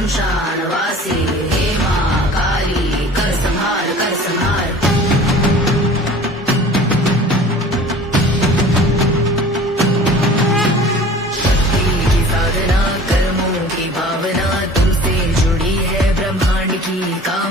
शमशानवासी हे माँ काली कर संहार कर संहार। शक्ति की साधना कर्मों की भावना तुमसे जुड़ी है ब्रह्मांड की काम